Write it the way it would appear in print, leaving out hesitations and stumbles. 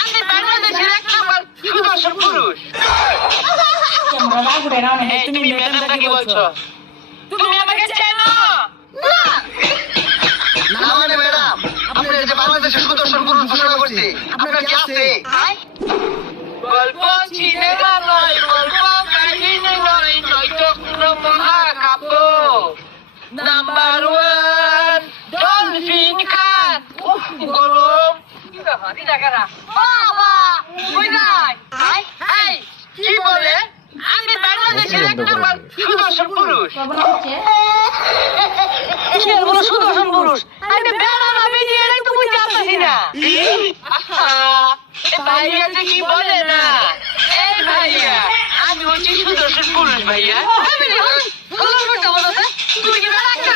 আমি বাংলাদেশের এক নম্বর সুদর্শন পুরুষ। এই, তুমি ম্যাডামটা কি বলছো? তুমি আমাকে চেনো? না মানে ম্যাডাম, আপনি এই যে বাংলাদেশের সুদর্শন পুরুষ ঘোষণা করছি, আপনার কি আছে? গল্প সিনেমা নয়, গল্প কাহিনী নয়, নয়তো কোনো মহাকাব্য। নাম্বার ওয়ান ডলফিন খান। গরম এই, কি বলে? আমি বাংলাদেশের এক নম্বর সুদর্শন পুরুষ। কিসের বড় সুদর্শন পুরুষ? আমি বেলা ভাবি নিয়ে তো বুঝতে পারছি না। ভাইয়া যে কি বলে না, এই ভাইয়া আমি হচ্ছি সুদর্শন পুরুষ ভাইয়া। তুমি কি বেলা একটা